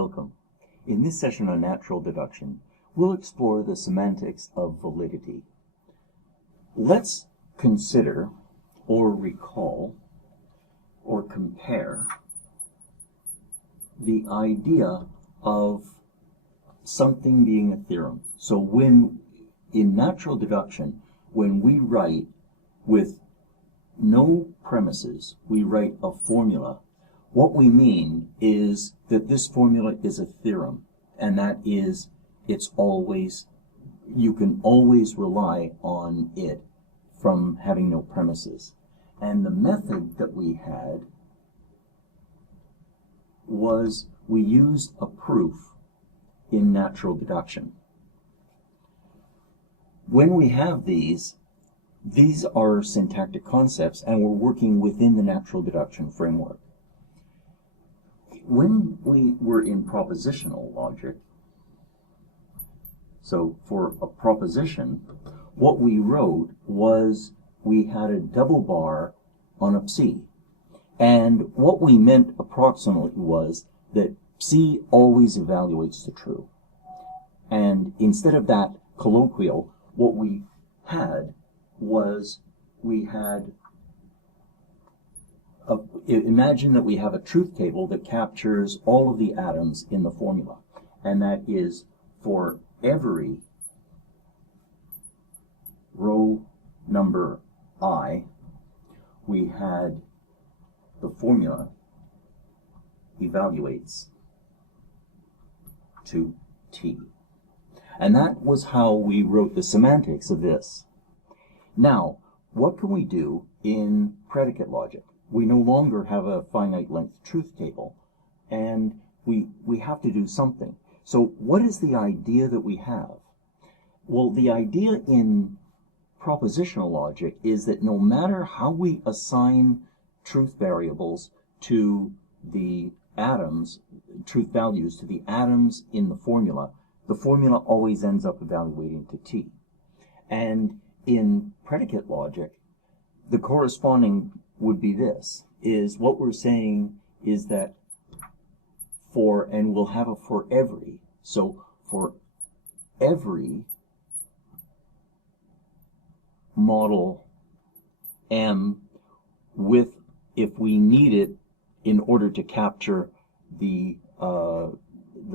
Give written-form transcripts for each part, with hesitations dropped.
Welcome. In this session on natural deduction, we'll explore the semantics of validity. Let's consider or recall or compare the idea of something being a theorem. So when in natural deduction, when we write with no premises, we write a formula, what we mean is that this formula is a theorem, and that is, you can always rely on it from having no premises. And the method that we had was we used a proof in natural deduction. When we have these are syntactic concepts, and we're working within the natural deduction framework. When we were in propositional logic, so for a proposition, what we wrote was we had a double bar on a psi. And what we meant approximately was that psi always evaluates to true. And instead of that colloquial, what we had was imagine that we have a truth table that captures all of the atoms in the formula. And that is for every row number I, we had the formula evaluates to T. And that was how we wrote the semantics of this. Now, what can we do in predicate logic? We no longer have a finite length truth table, and we have to do something. So what is the idea that we have? Well, the idea in propositional logic is that no matter how we assign truth variables to the atoms, truth values to the atoms in the formula always ends up evaluating to T. And in predicate logic, the corresponding would be this, is what we're saying is that and we'll have a for every, so for every model M with, if we need it in order to capture the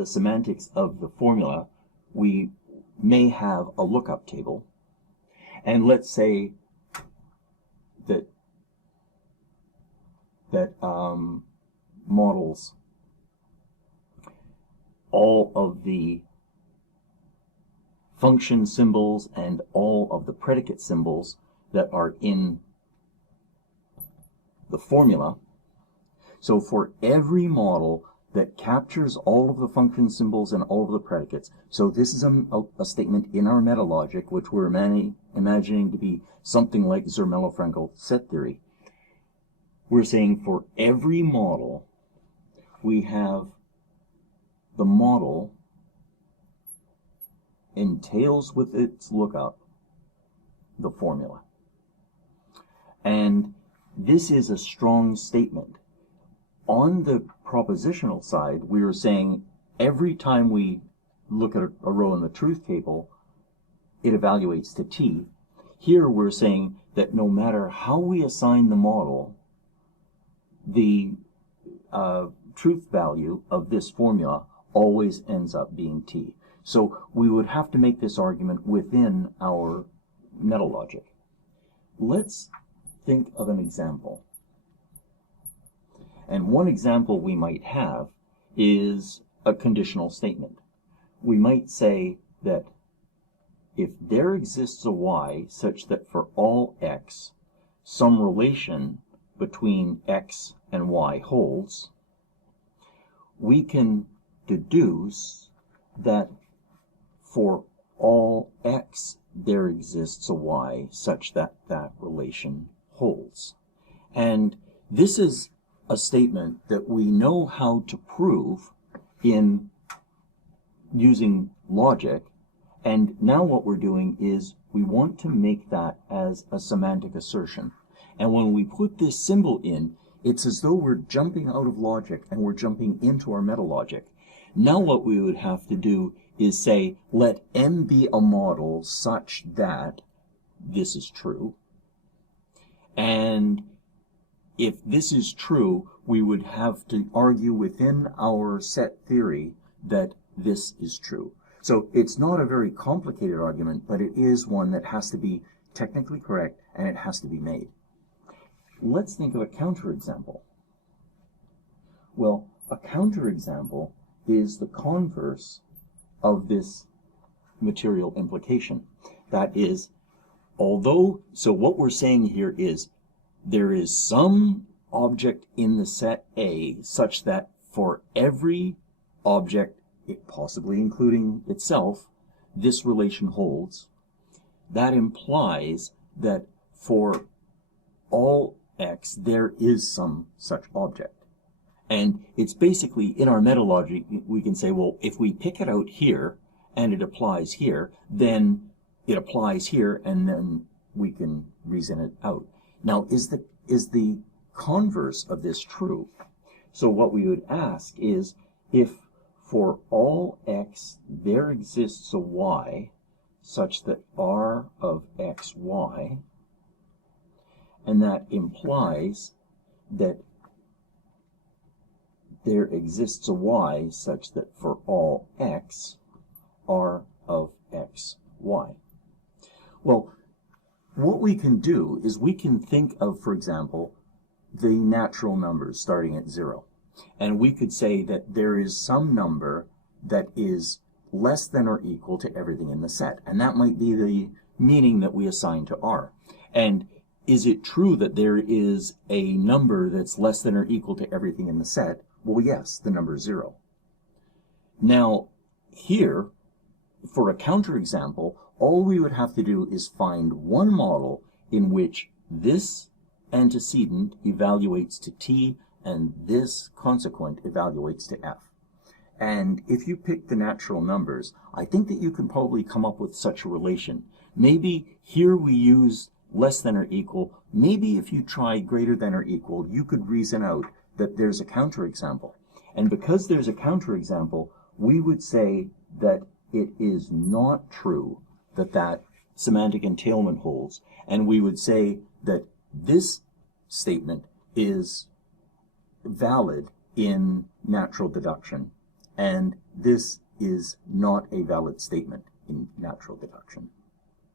semantics of the formula, we may have a lookup table. And let's say that models all of the function symbols and all of the predicate symbols that are in the formula. So for every model that captures all of the function symbols and all of the predicates, so this is a statement in our meta logic, which we're imagining to be something like Zermelo-Fraenkel set theory. We're saying for every model, we have the model entails with its lookup the formula. And this is a strong statement. On the propositional side, we are saying every time we look at a row in the truth table, it evaluates to T. Here we're saying that no matter how we assign the model, the truth value of this formula always ends up being T. So we would have to make this argument within our meta logic. Let's think of an example. And one example we might have is a conditional statement. We might say that if there exists a y such that for all x, some relation between x and y holds, we can deduce that for all x there exists a y such that that relation holds. And this is a statement that we know how to prove in using logic, and now what we're doing is we want to make that as a semantic assertion. And when we put this symbol in, it's as though we're jumping out of logic and we're jumping into our meta logic. Now what we would have to do is say, let M be a model such that this is true. And if this is true, we would have to argue within our set theory that this is true. So it's not a very complicated argument, but it is one that has to be technically correct and it has to be made. Let's think of a counterexample. Well, a counterexample is the converse of this material implication. That is, so what we're saying here is there is some object in the set A such that for every object, possibly including itself, this relation holds. That implies that for all x, there is some such object. And it's basically, in our meta-logic, we can say, well, if we pick it out here, and it applies here, then it applies here, and then we can reason it out. Now, is the converse of this true? So what we would ask is, if for all x there exists a y such that r of xy, and that implies that there exists a y such that for all x, r of xy. Well, what we can do is we can think of, for example, the natural numbers starting at 0. And we could say that there is some number that is less than or equal to everything in the set. And that might be the meaning that we assign to r. And is it true that there is a number that's less than or equal to everything in the set? Well, yes, the number is 0. Now, here, for a counterexample, all we would have to do is find one model in which this antecedent evaluates to t and this consequent evaluates to f. And if you pick the natural numbers, I think that you can probably come up with such a relation. Maybe here we use less than or equal. Maybe if you try greater than or equal, you could reason out that there's a counterexample. And because there's a counterexample, we would say that it is not true that that semantic entailment holds. And we would say that this statement is valid in natural deduction, and this is not a valid statement in natural deduction.